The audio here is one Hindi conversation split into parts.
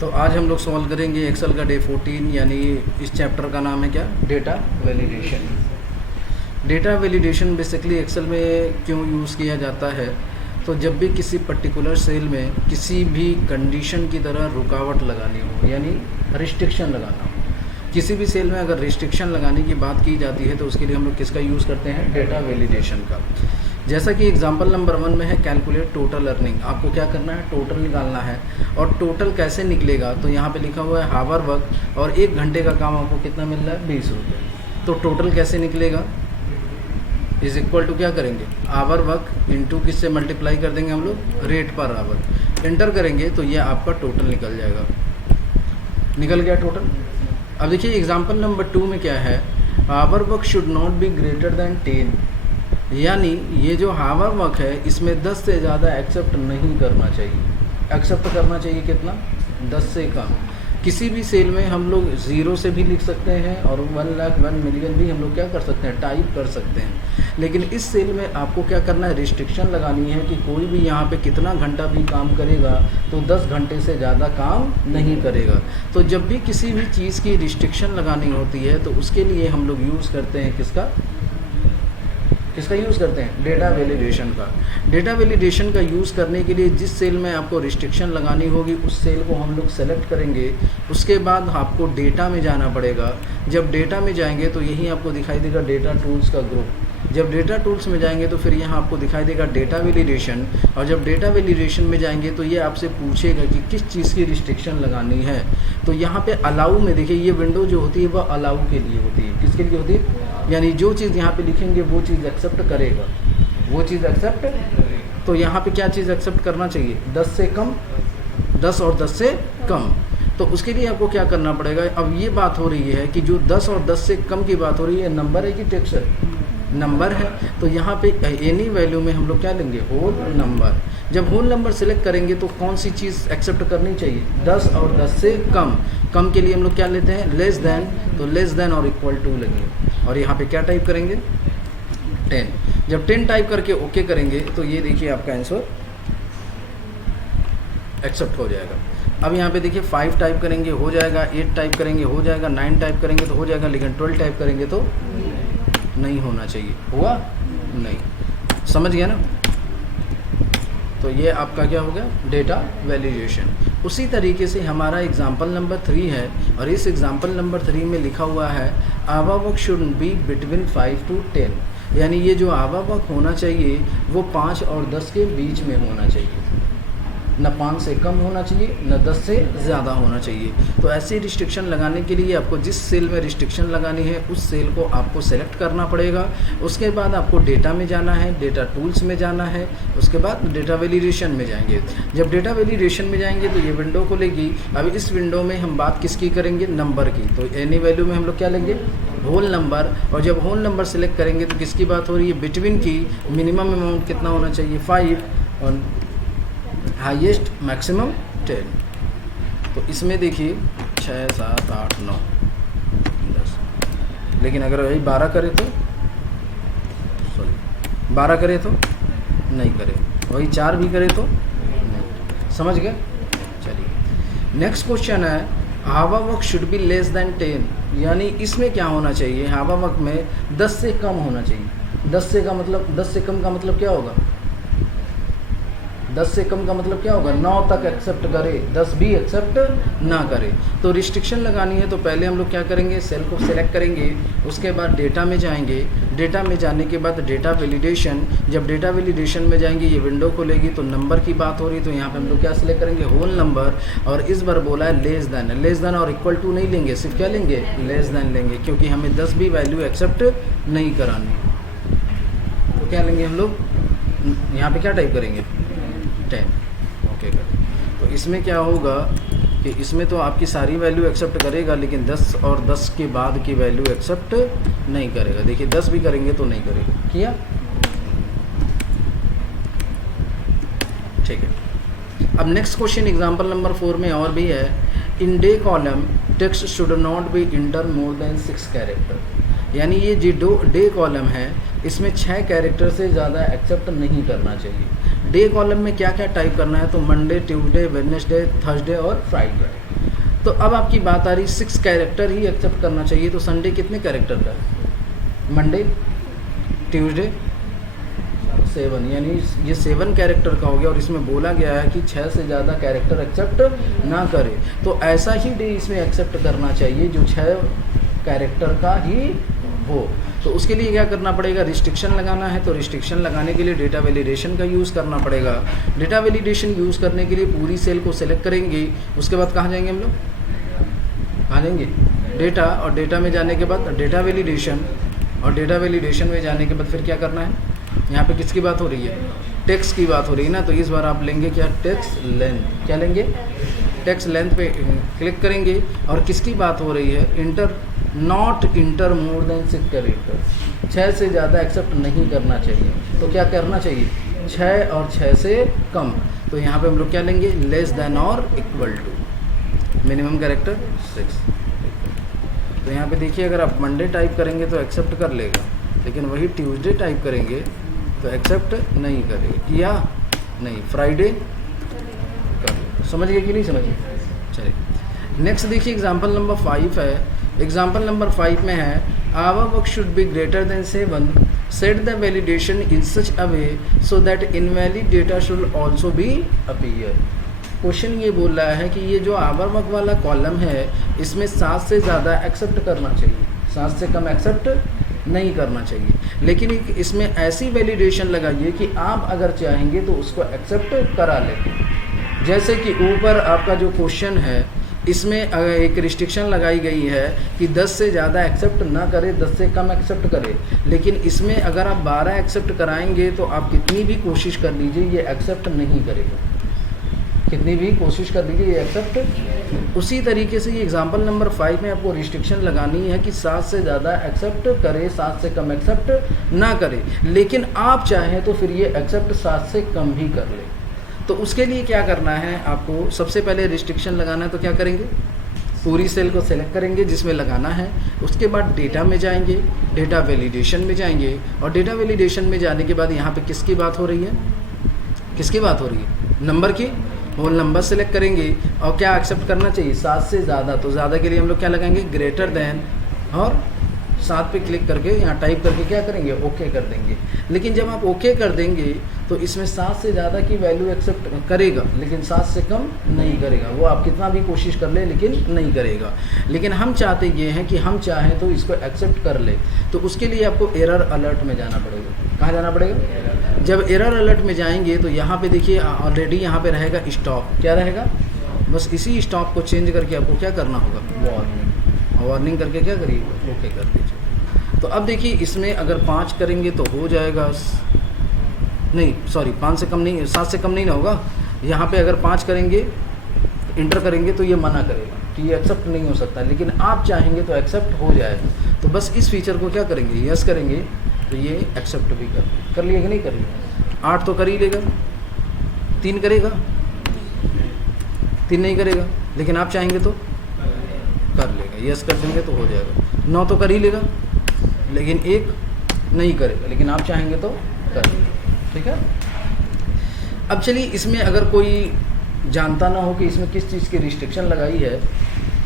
तो आज हम लोग सॉल्व करेंगे एक्सेल का डे 14, यानी इस चैप्टर का नाम है क्या, data validation. Data validation basically Excel में क्यों यूज़ किया जाता है, तो जब भी किसी पर्टिकुलर सेल में किसी भी कंडीशन की तरह रुकावट लगानी हो, यानी रिस्ट्रिक्शन लगाना हो, किसी भी सेल में अगर रिस्ट्रिक्शन लगाने की बात की जाती है तो उसके लिए हम लोग किसका यूज़ करते हैं, डेटा वैलिडेशन का। जैसा कि एग्जांपल नंबर 1 में है कैलकुलेट टोटल अर्निंग। आपको क्या करना है, टोटल निकालना है। और टोटल कैसे निकलेगा, तो यहाँ पे लिखा हुआ है हावर वर्क, और 1 घंटे का काम आपको कितना मिल रहा है, 20 रुपये। तो टोटल कैसे निकलेगा, इज इक्वल टू क्या करेंगे, आवर वर्क इंटू किससे मल्टीप्लाई कर देंगे हम लोग, रेट पर आवर। एंटर करेंगे तो ये आपका टोटल निकल जाएगा। निकल गया टोटल। अब देखिए एग्जाम्पल नंबर 2 में क्या है, our work should not be greater than 10, यानी ये जो हावर वर्क है इसमें 10 से ज़्यादा एक्सेप्ट नहीं करना चाहिए। एक्सेप्ट करना चाहिए कितना, 10 से कम। किसी भी सेल में हम लोग 0 से भी लिख सकते हैं और 1 लाख 1 मिलियन भी हम लोग क्या कर सकते हैं, टाइप कर सकते हैं। लेकिन इस सेल में आपको क्या करना है, रिस्ट्रिक्शन लगानी है कि कोई भी यहाँ पे कितना घंटा भी काम करेगा तो 10 घंटे से ज़्यादा काम नहीं करेगा। तो जब भी किसी भी चीज़ की रिस्ट्रिक्शन लगानी होती है तो उसके लिए हम लोग यूज़ करते हैं किसका यूज़ करते हैं, डेटा वैलिडेशन का। डेटा वैलिडेशन का यूज़ करने के लिए जिस सेल में आपको रिस्ट्रिक्शन लगानी होगी उस सेल को हम लोग सेलेक्ट करेंगे। उसके बाद आपको डेटा में जाना पड़ेगा। जब डेटा में जाएंगे तो यहीं आपको दिखाई देगा डेटा टूल्स का ग्रुप। जब डेटा टूल्स में जाएंगे तो फिर यहाँ आपको दिखाई देगा डेटा वैलिडेशन, और जब डेटा वैलिडेशन में जाएंगे तो ये आपसे पूछेगा कि किस चीज़ की रिस्ट्रिक्शन लगानी है। तो यहाँ पे अलाउ में देखिए, ये विंडो जो होती है वह अलाउ के लिए होती है। किसके लिए होती है, यानी जो चीज़ यहाँ पे लिखेंगे वो चीज़ एक्सेप्ट करेगा, वो चीज़ एक्सेप्ट। तो यहाँ पे क्या चीज़ एक्सेप्ट करना चाहिए, 10 से कम, 10 और 10 से कम। तो उसके लिए आपको क्या करना पड़ेगा, अब ये बात हो रही है कि जो 10 और 10 से कम की बात हो रही है, नंबर है कि टेक्स्ट है, नंबर है। तो यहाँ पे एनी वैल्यू में हम लोग क्या लेंगे, होल नंबर। जब होल नंबर सेलेक्ट करेंगे तो कौन सी चीज़ एक्सेप्ट करनी चाहिए, 10 और 10 से कम। कम के लिए हम लोग क्या लेते हैं, लेस देन, तो लेस देन और इक्वल टू लेंगे। और यहाँ पे क्या टाइप करेंगे, 10। जब 10 टाइप करके ओके करेंगे तो ये देखिए आपका आंसर एक्सेप्ट हो जाएगा। अब यहाँ पे देखिए 5 टाइप करेंगे हो जाएगा, 8 टाइप करेंगे हो जाएगा, 9 टाइप करेंगे तो हो जाएगा, लेकिन 12 टाइप करेंगे तो नहीं होना चाहिए। हुआ नहीं, समझ गया ना। तो ये आपका क्या हो गया, डेटा वैलिडेशन। उसी तरीके से हमारा एग्जाम्पल नंबर 3 है, और इस एग्जाम्पल नंबर 3 में लिखा हुआ है our work should be between 5 to 10, यानी ये जो आवर वर्क होना चाहिए वो 5 और 10 के बीच में होना चाहिए, न 5 से कम होना चाहिए, न 10 से ज़्यादा होना चाहिए। तो ऐसी रिस्ट्रिक्शन लगाने के लिए आपको जिस सेल में रिस्ट्रिक्शन लगानी है उस सेल को आपको सेलेक्ट करना पड़ेगा। उसके बाद आपको डेटा में जाना है, डेटा टूल्स में जाना है, उसके बाद डेटा वैलिडेशन में जाएंगे। जब डेटा वैलिडेशन में जाएंगे तो ये विंडो खुलेगी। अब इस विंडो में हम बात किसकी करेंगे, नंबर की। तो एनी वैल्यू में हम लोग क्या लेंगे, होल नंबर। और जब होल नंबर सेलेक्ट करेंगे तो किसकी बात हो रही है, बिटवीन की। मिनिमम अमाउंट कितना होना चाहिए, 5, और हाईएस्ट मैक्सिमम 10। तो इसमें देखिए 6, 7, 8, 9, 10। लेकिन अगर वही 12 करे तो, सॉरी 12 करे तो नहीं करे, वही 4 भी करे तो नहीं। समझ गए। चलिए नेक्स्ट क्वेश्चन है, hour work should be less than 10, यानी इसमें क्या होना चाहिए, हावर वर्क में 10 से कम होना चाहिए। 10 से कम का मतलब क्या होगा, 10 से कम का मतलब क्या होगा, 9 तक एक्सेप्ट करे, 10 भी एक्सेप्ट ना करे। तो रिस्ट्रिक्शन लगानी है तो पहले हम लोग क्या करेंगे, सेल को सेलेक्ट करेंगे। उसके बाद डेटा में जाएंगे, डेटा में जाने के बाद डेटा वैलिडेशन। जब डेटा वैलिडेशन में जाएंगे ये विंडो खुलेगी। तो नंबर की बात हो रही तो यहाँ पे हम लोग क्या सेलेक्ट करेंगे, होल नंबर। और इस बार बोला है लेस देन, लेस देन और इक्वल टू नहीं लेंगे, सिर्फ क्या लेंगे, लेस देन लेंगे, क्योंकि हमें 10 भी वैल्यू एक्सेप्ट नहीं करानी। तो क्या लेंगे हम लोग, यहाँ पे क्या टाइप करेंगे, 10। ओके कर। तो इसमें क्या होगा कि इसमें तो आपकी सारी वैल्यू एक्सेप्ट करेगा, लेकिन 10 और 10 के बाद की वैल्यू एक्सेप्ट नहीं करेगा। देखिए 10 भी करेंगे तो नहीं करेगा, किया, ठीक है। अब नेक्स्ट क्वेश्चन एग्जांपल नंबर 4 में और भी है, in day column text should not B inter more than 6 character, यानी ये जो डे कॉलम है इसमें 6 कैरेक्टर से ज़्यादा एक्सेप्ट नहीं करना चाहिए। डे कॉलम में क्या क्या टाइप करना है, तो मंडे, ट्यूसडे, वेडनेसडे, थर्सडे और फ्राइडे। तो अब आपकी बात आ रही 6 कैरेक्टर ही एक्सेप्ट करना चाहिए, तो संडे कितने कैरेक्टर का है? मंडे, ट्यूसडे, 7, यानी ये 7 कैरेक्टर का हो गया। और इसमें बोला गया है कि 6 से ज़्यादा कैरेक्टर एक्सेप्ट ना करे, तो ऐसा ही डे इसमें एक्सेप्ट करना चाहिए जो 6 कैरेक्टर का ही हो। तो उसके लिए क्या करना पड़ेगा? रिस्ट्रिक्शन लगाना है। तो रिस्ट्रिक्शन लगाने के लिए डेटा वैलिडेशन का यूज़ करना पड़ेगा। डेटा वैलिडेशन यूज़ करने के लिए पूरी सेल को सेलेक्ट करेंगे। उसके बाद कहाँ जाएंगे हम लोग? कहाँ जाएंगे? डेटा, और डेटा में जाने के बाद डेटा वैलिडेशन, और डेटा वैलिडेशन में जाने के बाद फिर क्या करना है? यहाँ पे किसकी बात हो रही है? टेक्स्ट की बात हो रही है ना, तो इस बार आप लेंगे क्या? Text length. क्या लेंगे? टेक्स्ट लेंथ पे क्लिक करेंगे। और किसकी बात हो रही है? Inter, not inter more than 6 character. 6 से ज़्यादा एक्सेप्ट नहीं करना चाहिए। तो क्या करना चाहिए? 6 और 6 से कम। तो यहाँ पे हम लोग क्या लेंगे? लेस देन और इक्वल टू मिनिमम कैरेक्टर 6। तो यहाँ पे देखिए, अगर आप मंडे टाइप करेंगे तो एक्सेप्ट कर लेगा, लेकिन वही ट्यूसडे टाइप करेंगे तो एक्सेप्ट नहीं करेगा। किया नहीं। फ्राइडे कर लेगा। समझ गए कि नहीं समझिए? चलिए नेक्स्ट देखिए, एग्जाम्पल नंबर 5 है। एग्जाम्पल नंबर 5 में है, our work should be greater than 7, set the validation in such a way so that invalid data should also be appear. Question ये बोल रहा है कि ये जो आवर वर्क वाला कॉलम है, इसमें 7 से ज़्यादा एक्सेप्ट करना चाहिए, 7 से कम एक्सेप्ट नहीं करना चाहिए। लेकिन इसमें ऐसी वैलिडेशन लगाइए कि आप अगर चाहेंगे तो उसको एक्सेप्ट करा लें। जैसे कि ऊपर आपका जो क्वेश्चन है, इसमें एक रिस्ट्रिक्शन लगाई गई है कि 10 से ज़्यादा एक्सेप्ट ना करे, 10 से कम एक्सेप्ट करे। लेकिन इसमें अगर आप 12 एक्सेप्ट कराएंगे तो आप कितनी भी कोशिश कर लीजिए ये एक्सेप्ट नहीं करेगा, कितनी भी कोशिश कर लीजिए ये एक्सेप्ट। उसी तरीके से ये एग्जांपल नंबर 5 में आपको रिस्ट्रिक्शन लगानी है कि 7 से ज़्यादा एक्सेप्ट करे, 7 से कम एक्सेप्ट ना करे। लेकिन आप चाहें तो फिर ये एक्सेप्ट 7 से कम भी कर ले। तो उसके लिए क्या करना है आपको? सबसे पहले रिस्ट्रिक्शन लगाना है, तो क्या करेंगे? पूरी सेल को सेलेक्ट करेंगे जिसमें लगाना है। उसके बाद डेटा में जाएंगे, डेटा वैलिडेशन में जाएंगे, और डेटा वैलिडेशन में जाने के बाद यहाँ पे किसकी बात हो रही है? किसकी बात हो रही है? नंबर की। होल नंबर सेलेक्ट करेंगे और क्या एक्सेप्ट करना चाहिए? 7 से ज़्यादा। तो ज़्यादा के लिए हम लोग क्या लगाएंगे? ग्रेटर देन, और 7 पे क्लिक करके यहाँ टाइप करके क्या करेंगे? ओके कर देंगे। लेकिन जब आप ओके कर देंगे तो इसमें 7 से ज़्यादा की वैल्यू एक्सेप्ट करेगा, लेकिन 7 से कम नहीं करेगा। वो आप कितना भी कोशिश कर ले लेकिन नहीं करेगा। लेकिन हम चाहते ये हैं कि हम चाहें तो इसको एक्सेप्ट कर ले। तो उसके लिए आपको एरर अलर्ट में जाना पड़ेगा। कहाँ जाना पड़ेगा? जब एरर अलर्ट में जाएंगे तो यहाँ पे देखिए ऑलरेडी यहाँ पे रहेगा स्टॉप। क्या रहेगा? बस इसी स्टॉप को चेंज करके आपको क्या करना होगा? वार्निंग। वार्निंग करके क्या करिए? ओके कर दीजिए। तो अब देखिए, इसमें अगर 5 करेंगे तो हो जाएगा, नहीं सॉरी 5 से कम नहीं, 7 से कम नहीं ना होगा। यहाँ पे अगर 5 करेंगे, इंटर करेंगे तो ये मना करेगा कि ये एक्सेप्ट नहीं हो सकता। लेकिन आप चाहेंगे तो एक्सेप्ट हो जाएगा। तो बस इस फीचर को क्या करेंगे? यस करेंगे तो ये एक्सेप्ट भी कर लिया कि नहीं कर लिया? 8 तो कर ही लेगा। 3 करेगा? 3 नहीं करेगा, लेकिन आप चाहेंगे तो कर लेगा। यस कर देंगे तो हो जाएगा। 9 तो कर ही लेगा, लेकिन 1 नहीं करेगा, लेकिन आप चाहेंगे तो कर लेगा। ठीक है। अब चलिए, इसमें अगर कोई जानता ना हो कि इसमें किस चीज़ की रिस्ट्रिक्शन लगाई है,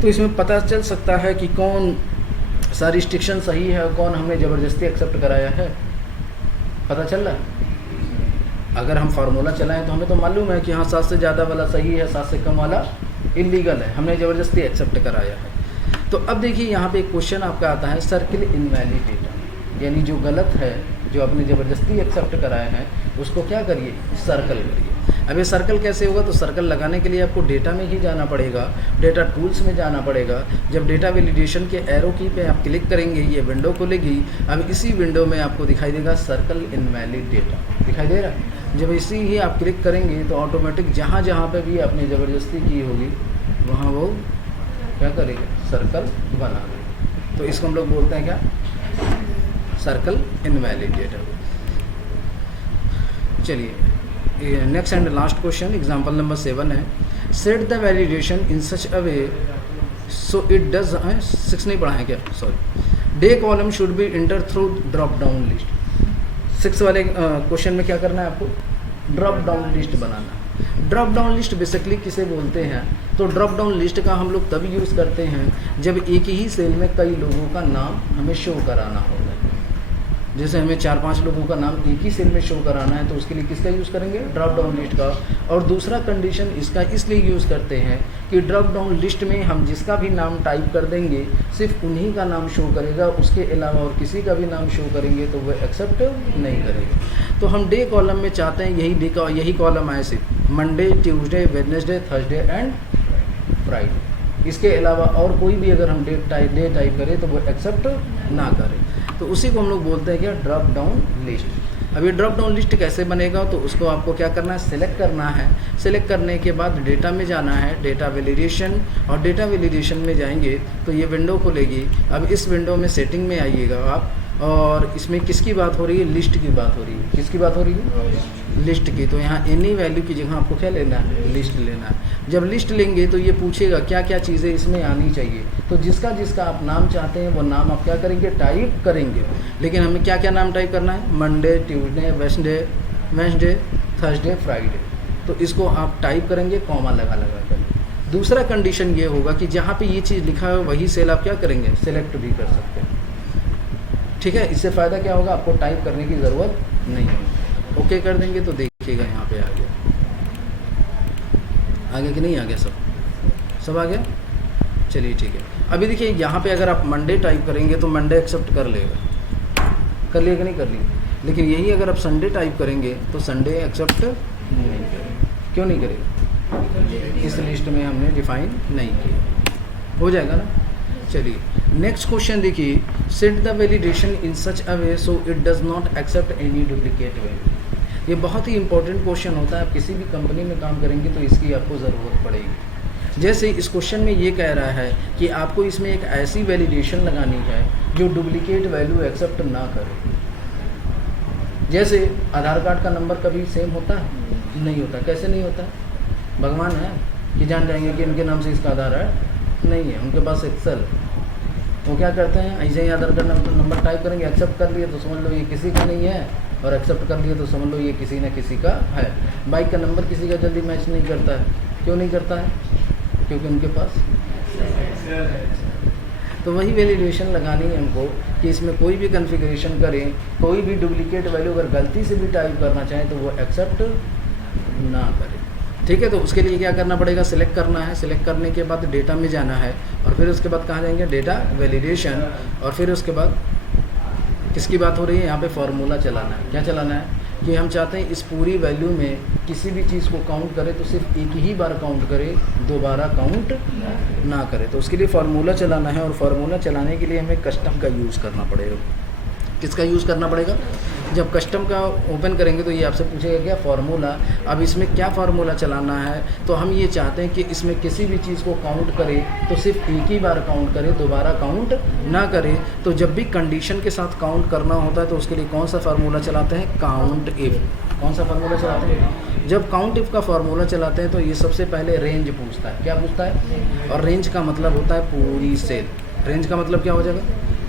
तो इसमें पता चल सकता है कि कौन सा रिस्ट्रिक्शन सही है और कौन हमने ज़बरदस्ती एक्सेप्ट कराया है। पता चल रहा है? अगर हम फार्मूला चलाएं तो हमें तो मालूम है कि हाँ 7 से ज़्यादा वाला सही है, 7 से कम वाला इलीगल है, हमने ज़बरदस्ती एक्सेप्ट कराया है। तो अब देखिए, यहाँ पे एक क्वेश्चन आपका आता है, सर्किल इनवैलिड डेटा, यानी जो गलत है, जो आपने ज़बरदस्ती एक्सेप्ट कराया है, उसको क्या करिए? सर्कल करिए। अब ये सर्कल कैसे होगा? तो सर्कल लगाने के लिए आपको डेटा में ही जाना पड़ेगा, डेटा टूल्स में जाना पड़ेगा। जब डेटा वैलिडेशन के एरो की पे आप क्लिक करेंगे, ये विंडो खुलेगी। अब इसी विंडो में आपको दिखाई देगा सर्कल इनवैलिड डेटा, दिखाई दे रहा है। जब इसी ही आप क्लिक करेंगे तो ऑटोमेटिक जहाँ जहाँ पे भी आपने ज़बरदस्ती की होगी वहाँ वो क्या करेगा? सर्कल बना देगा। तो इसको हम लोग बोलते हैं क्या? Circle invalid data. चलिए next and last question, example number 7 है, set the validation in such a way so it does 6 नहीं पढ़ा है क्या? Sorry. Day column should be enter through drop down list. 6 वाले क्वेश्चन में क्या करना है आपको? ड्रॉप डाउन लिस्ट बनाना। ड्रॉप डाउन लिस्ट बेसिकली किसे बोलते हैं? तो ड्रॉप डाउन लिस्ट का हम लोग तब यूज़ करते हैं जब एक ही सेल में कई लोगों का नाम हमें शो कराना होगा। जैसे हमें 4-5 लोगों का नाम एक ही सेल में शो कराना है तो उसके लिए किसका यूज़ करेंगे? ड्रॉप डाउन लिस्ट का। और दूसरा कंडीशन इसका इसलिए यूज़ करते हैं कि ड्रॉप डाउन लिस्ट में हम जिसका भी नाम टाइप कर देंगे सिर्फ उन्हीं का नाम शो करेगा, उसके अलावा और किसी का भी नाम शो करेंगे तो वह एक्सेप्ट नहीं करेगा। तो हम डे कॉलम में चाहते हैं यही कॉलम आए सिर्फ Monday, Tuesday, Wednesday, Thursday and Friday. इसके अलावा और कोई भी अगर हम डे टाइप करें तो वो एक्सेप्ट ना करें। तो उसी को हम लोग बोलते हैं क्या? Drop down list. अब ये ड्रॉप डाउन लिस्ट कैसे बनेगा? तो उसको आपको क्या करना है? सिलेक्ट करना है। सिलेक्ट करने के बाद डेटा में जाना है, डेटा वैलिडेशन, और डेटा वैलिडेशन में जाएंगे तो ये विंडो खुलेगी। अब इस विंडो में सेटिंग में आइएगा आप, और इसमें किसकी बात हो रही है? लिस्ट की बात हो रही है। किसकी बात हो रही है? लिस्ट की। तो यहाँ एनी वैल्यू की जगह आपको क्या लेना है? लिस्ट लेना है। जब लिस्ट लेंगे तो ये पूछेगा क्या क्या चीज़ें इसमें आनी चाहिए। तो जिसका जिसका आप नाम चाहते हैं वो नाम आप क्या करेंगे? टाइप करेंगे। लेकिन हमें क्या क्या नाम टाइप करना है? Monday, Tuesday, Wednesday, Thursday, Friday. तो इसको आप टाइप करेंगे कॉमा लगा कर। दूसरा कंडीशन ये होगा कि जहाँ पे ये चीज़ लिखा है वही सेल आप क्या करेंगे? सेलेक्ट भी कर सकते हैं। ठीक है, इससे फ़ायदा क्या होगा? आपको टाइप करने की ज़रूरत नहीं है। ओके कर देंगे तो देखिएगा यहाँ पे आ गया कि नहीं आ गया? सब आ गया। चलिए ठीक है। अभी देखिए यहाँ पे अगर आप मंडे टाइप करेंगे तो मंडे एक्सेप्ट कर लेगा। कर लिया कि नहीं कर लिया? लेकिन यही अगर आप संडे टाइप करेंगे तो संडे एक्सेप्ट नहीं करेगा। क्यों नहीं करेगा? इस लिस्ट में हमने डिफाइन नहीं किया। हो जाएगा ना? चलिए नेक्स्ट क्वेश्चन देखिए। Set the validation in such a way so it does not accept any duplicate value. ये बहुत ही इंपॉर्टेंट क्वेश्चन होता है। आप किसी भी कंपनी में काम करेंगे तो इसकी आपको ज़रूरत पड़ेगी। जैसे इस क्वेश्चन में ये कह रहा है कि आपको इसमें एक ऐसी वैलिडेशन लगानी है जो डुप्लीकेट वैल्यू एक्सेप्ट ना करे। जैसे आधार कार्ड का नंबर कभी सेम होता है? नहीं होता। कैसे नहीं होता? भगवान है कि जान जाएंगे कि इनके नाम से इसका आधार है? नहीं है। उनके पास एक्सेल। वो क्या करते हैं? ऐसे ही आधार कार्ड नंबर टाइप करेंगे, एक्सेप्ट कर लिए तो समझ लो ये किसी का नहीं है, और एक्सेप्ट कर लिए तो समझ लो ये किसी न किसी का है। बाइक का नंबर किसी का जल्दी मैच नहीं करता है। क्यों नहीं करता है? क्योंकि उनके पास। तो वही वैलिडेशन लगानी है हमको कि इसमें कोई भी कॉन्फ़िगरेशन करें, कोई भी डुप्लीकेट वैल्यू अगर गलती से भी टाइप करना चाहें तो वो एक्सेप्ट ना करें। ठीक है, तो उसके लिए क्या करना पड़ेगा? सिलेक्ट करना है। सिलेक्ट करने के बाद डेटा में जाना है, और फिर उसके बाद कहाँ जाएंगे? Data validation. और फिर उसके बाद किसकी बात हो रही है? यहाँ पे फॉर्मूला चलाना है। क्या चलाना है? कि हम चाहते हैं इस पूरी वैल्यू में किसी भी चीज़ को काउंट करे तो सिर्फ एक ही बार काउंट करे, दोबारा काउंट ना करे। तो उसके लिए फार्मूला चलाना है, और फार्मूला चलाने के लिए हमें कस्टम का यूज़ करना पड़ेगा। किसका यूज़ करना पड़ेगा? जब कस्टम का ओपन करेंगे तो ये आपसे पूछेगा क्या? फार्मूला। अब इसमें क्या फार्मूला चलाना है? तो हम ये चाहते हैं कि इसमें किसी भी चीज़ को काउंट करे तो सिर्फ एक ही बार काउंट करे, दोबारा काउंट ना करे। तो जब भी कंडीशन के साथ काउंट करना होता है तो उसके लिए कौन सा फार्मूला चलाते हैं? Count if. कौन सा फार्मूला चलाते हैं? जब काउंट इफ़ का फार्मूला चलाते हैं तो ये सबसे पहले रेंज पूछता है। क्या पूछता है? और रेंज का मतलब होता है पूरी सेल। रेंज का मतलब क्या हो जाएगा?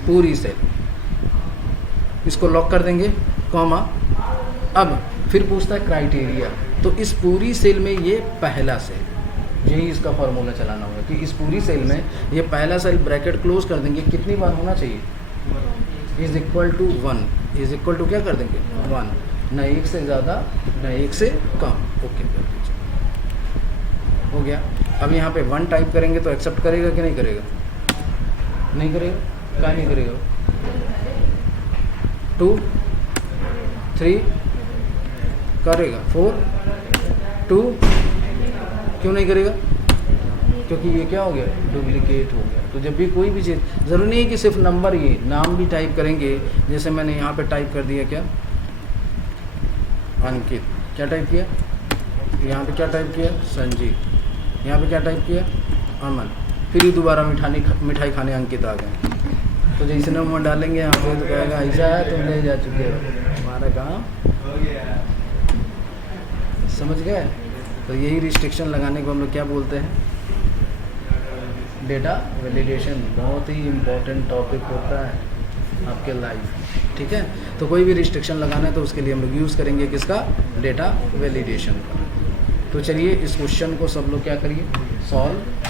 पूरी सेल। इसको लॉक कर देंगे, कॉमा। अब फिर पूछता है क्राइटेरिया। तो इस पूरी सेल में ये पहला सेल, यही इसका फार्मूला चलाना होगा कि इस पूरी सेल में ये पहला सेल ब्रैकेट क्लोज कर देंगे। कितनी बार होना चाहिए? Is equal to 1। Is equal to क्या कर देंगे? 1। न एक से ज़्यादा न एक से कम। ओके कर दीजिए, हो गया। अब यहाँ पे 1 टाइप करेंगे तो एक्सेप्ट करेगा कि नहीं करेगा? नहीं करेगा। क्या नहीं करेगा? 2, 3 करेगा, 4, 2 क्यों नहीं करेगा? क्योंकि ये क्या हो गया? डुप्लीकेट हो गया। तो जब भी कोई भी चीज़, ज़रूरी नहीं है कि सिर्फ नंबर, ये नाम भी टाइप करेंगे। जैसे मैंने यहाँ पे टाइप कर दिया क्या? अंकित। क्या टाइप किया? यहाँ पे क्या टाइप किया? संजीव। यहाँ पे क्या टाइप किया? अमन। फिर ये दोबारा मिठाई खाने अंकित आ गए। तो जैसे नंबर डालेंगे यहाँ पे तो कहेगा ऐसा है, तुम ले जा चुके हो, हमारा काम। समझ गए? तो यही रिस्ट्रिक्शन लगाने को हम लोग क्या बोलते हैं? Data validation. बहुत ही इम्पोर्टेंट टॉपिक होता है। आपके लाइफ, ठीक है। तो कोई भी रिस्ट्रिक्शन लगाना है तो उसके लिए हम लोग यूज़ करेंगे किसका, डेटा वैलिडेशन का। तो चलिए इस क्वेश्चन को सब लोग क्या करिए, सॉल्व